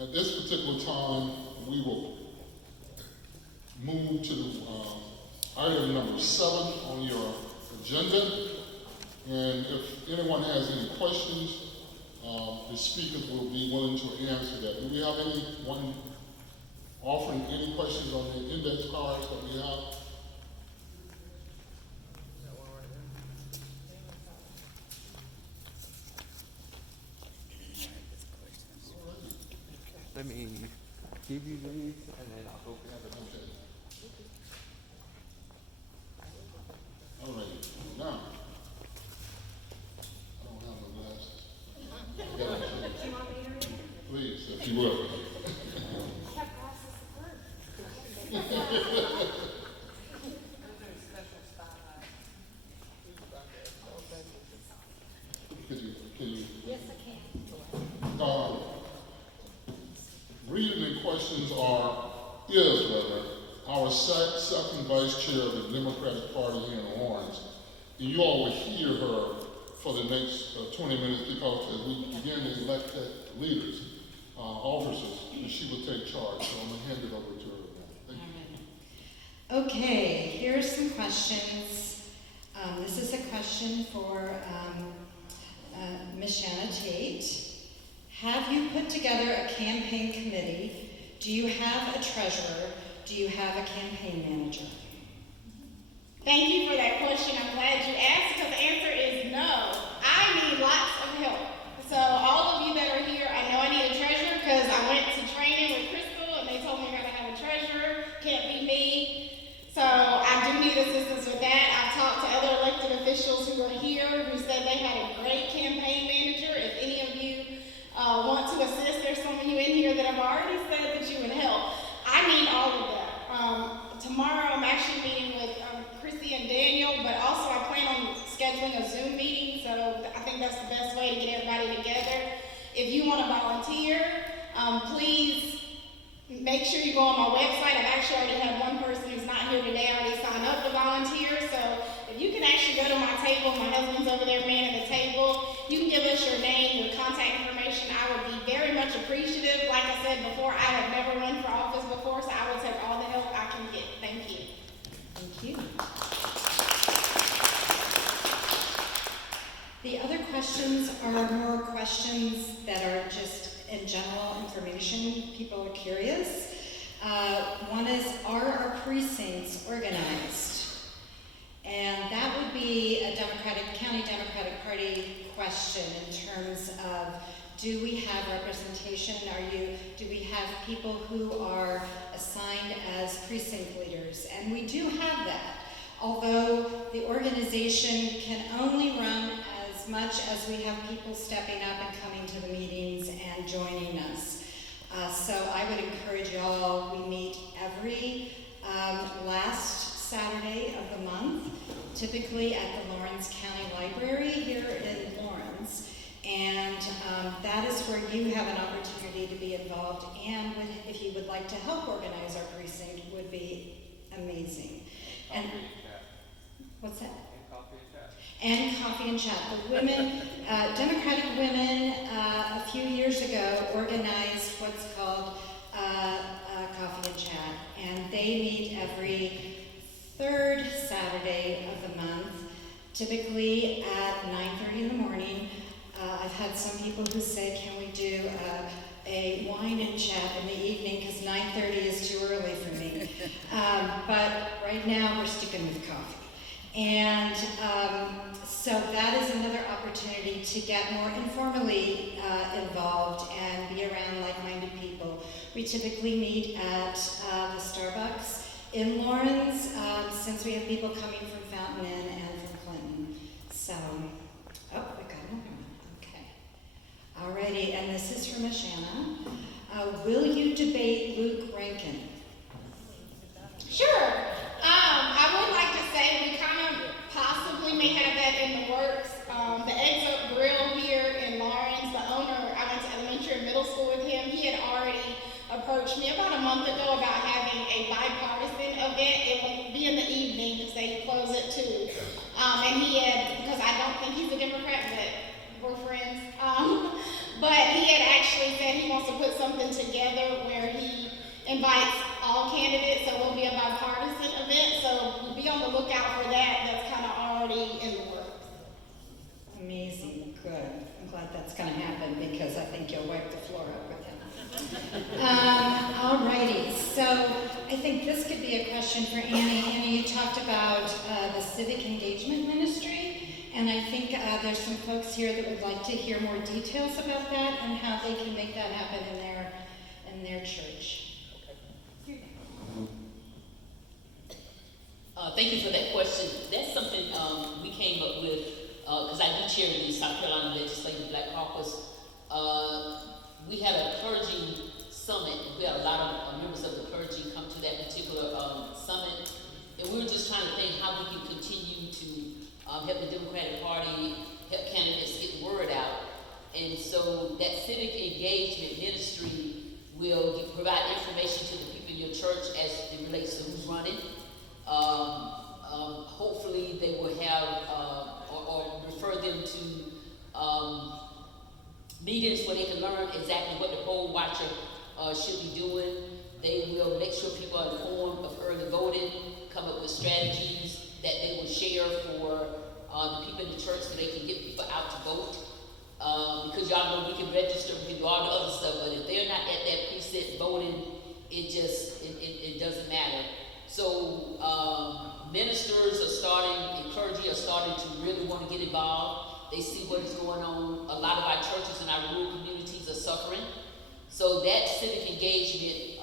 At this particular time, we will move to item number 7 on your agenda. And if anyone has any questions, the speakers will be willing to answer that. Do we have anyone offering any questions on the index cards that we have? Let me give you these, and then I'll go grab it. Okay. All right. Now, I don't have my glasses. Do you want me to read it? Please, if you will. I have glasses to burn. Can you? Yes, I can. Reading and questions is whether our second vice chair of the Democratic Party here in Lawrence, and you all will hear her for the next 20 minutes because as we begin to elect leaders, officers, and she will take charge. So I'm going to hand it over to her now. Thank you. Okay, here are some questions. This is a question for Ms. Shanna Tate. Have you put together a campaign committee? Do you have a treasurer? Do you have a campaign manager? Thank you for that question. I'm glad you asked because the answer is no. I need lots of help. So all of you that are here, I know I need a treasurer because I went to training with Crystal and they told me I gotta have a treasurer. Can't be me. So I do need assistance with that. I've talked to other elected officials who are here who said they had a great campaign manager. If any of you want to assist, there's some of you in here that have already said that you would help. I need all of that. Tomorrow I'm actually meeting with Chrissy and Daniel, but also I plan on scheduling a Zoom meeting, so I think that's the best way to get everybody together. If you want to volunteer, please make sure you go on my website. I've actually already had one person who's not here today already sign up to volunteer, so if you can actually go to my table, my husband's over there manning the table, you can give us your name, your contact information. I would be very much appreciative. Like I said before, I have never run for office before, so I will take all the help I can get. Thank you. Thank you. The other questions are more questions that are just in general information. People are curious. One is, are our precincts organized? And that would be a County Democratic Party question in terms of, do we have representation? Do we have people who are assigned as precinct leaders? And we do have that, although the organization can only run as much as we have people stepping up and coming to the meetings and joining us. So I would encourage you all, we meet every last Saturday of the month, typically at the Lawrence County Library here in Lawrence. And that is where you have an opportunity to be involved, and if you would like to help organize our precinct, would be amazing. And what's that? And coffee and chat. The women, Democratic women, a few years ago organized what's called coffee and chat, and they meet every third Saturday of the month, typically at 9:30 in the morning. I've had some people who say, can we do a wine and chat in the evening, because 9:30 is too early for me. But right now we're sticking with coffee. And so that is another opportunity to get more informally involved and be around like-minded people. We typically meet at the Starbucks in Lawrence, since we have people coming from Fountain Inn and from Clinton. So, we got another one. Okay. Alrighty, and this is from Shanna. Will you debate Luke Rankin? Sure. I would like to say we kind of possibly may have that in the works. The Eggs Up Grill here in Lawrence, the owner, I went to elementary and middle school with him. He had already approached me about a month ago about having a bipartisan event. It would be in the evening because they close at 2. And he had, because I don't think he's a Democrat, but we're friends. But he had actually said he wanted wants to put something together where he invites all candidates, so it will be a bipartisan event, so be on the lookout for that. That's kind of already in the works. Amazing, good. I'm glad that's gonna happen because I think you'll wipe the floor up with him. All righty, so I think this could be a question for Annie. Annie, you talked about the civic engagement ministry, and I think there's some folks here that would like to hear more details about that and how they can make that happen in their church. Thank you for that question. That's something we came up with because I do chair the South Carolina Legislative Black Caucus. We had a clergy summit. We had a lot of members of the clergy come to that particular summit, and we were just trying to think how we can continue to help the Democratic Party, help candidates get the word out. And so that civic engagement ministry will provide information to the people in your church as it relates to who's running. Hopefully they will have or refer them to meetings where they can learn exactly what the poll watcher should be doing. They will make sure people are informed of early voting, come up with strategies that they will share for the people in the church so they can get people out to vote. Because y'all know we can register, we can do all the other stuff, but if they're not at that precinct voting, it doesn't matter. So ministers are starting, and clergy are starting to really want to get involved. They see what is going on. A lot of our churches and our rural communities are suffering. So that civic engagement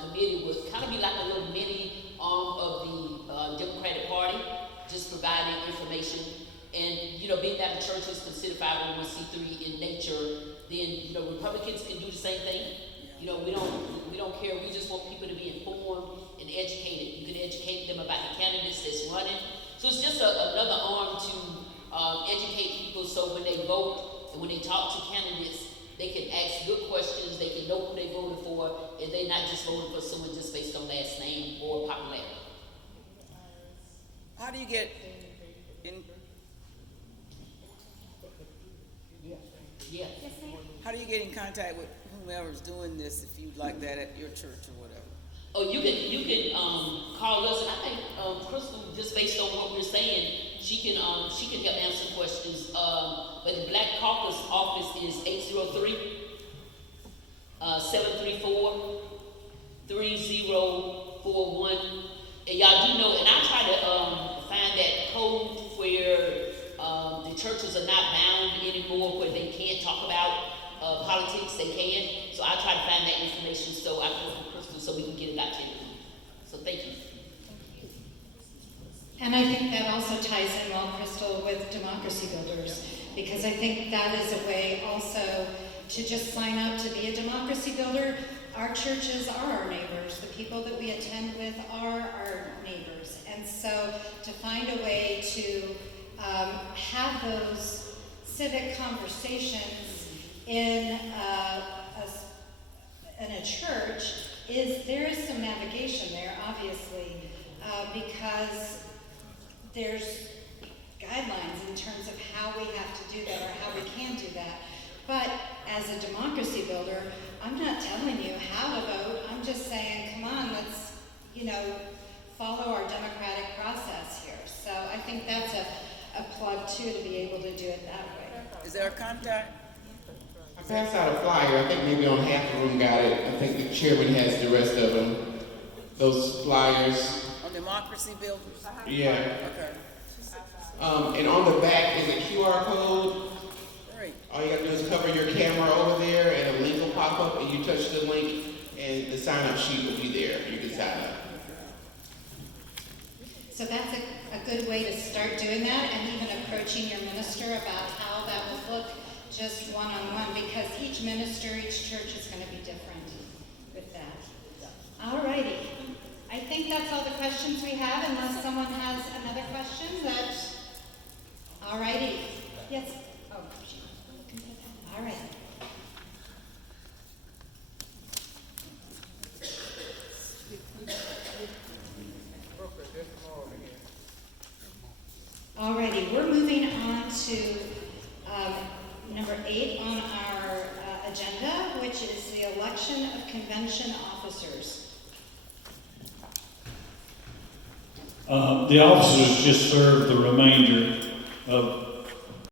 committee would kind of be like a little mini arm of the Democratic Party, just providing information. And, being that the church is considered 501c3 in nature, then, Republicans can do the same thing. We don't care. We just want people to be informed and educated. You can educate them about the candidates that's running. So it's just another arm to educate people so when they vote and when they talk to candidates, they can ask good questions, they can know who they voted for, and they're not just voting for someone just based on last name or popularity. How do you get in? Yeah. Yes, ma'am. How do you get in contact with whomever's doing this if you'd like that at your church or whatever? Oh, you can call us, and I think Crystal, just based on what we're saying, she can help answer questions. But the Black Caucus office is 803-734-3041. And y'all do know, and I try to find that code where the churches are not bound anymore, where they can't talk about politics. They can. So I try to find that information so I can work with Crystal so we can get it out to you. So thank you. And I think that also ties in well, Crystal, with Democracy Builders, because I think that is a way also to just sign up to be a Democracy Builder. Our churches are our neighbors. The people that we attend with are our neighbors. And so to find a way to have those civic conversations in a church there is some navigation there, obviously, because there's guidelines in terms of how we have to do that or how we can do that. But as a democracy builder, I'm not telling you how to vote. I'm just saying, come on, let's, follow our democratic process here. So I think that's a plug too, to be able to do it that way. Is there a contact? I passed out a flyer. I think maybe on half the room got it. I think the chairman has the rest of them. Those flyers. On Democracy Builders? Yeah. Okay. And on the back is a QR code. Great. All you gotta do is cover your camera over there and a link will pop up and you touch the link and the sign-up sheet will be there. You can sign up. So that's a good way to start doing that, and even approaching your minister about how that will look just one-on-one, because each minister, each church is going to be different with that. All righty. I think that's all the questions we have, unless someone has another question. All righty. Yes. Oh, all right. Alrighty, we're moving on to number 8 on our agenda, which is the of convention officers. The officers just served the remainder of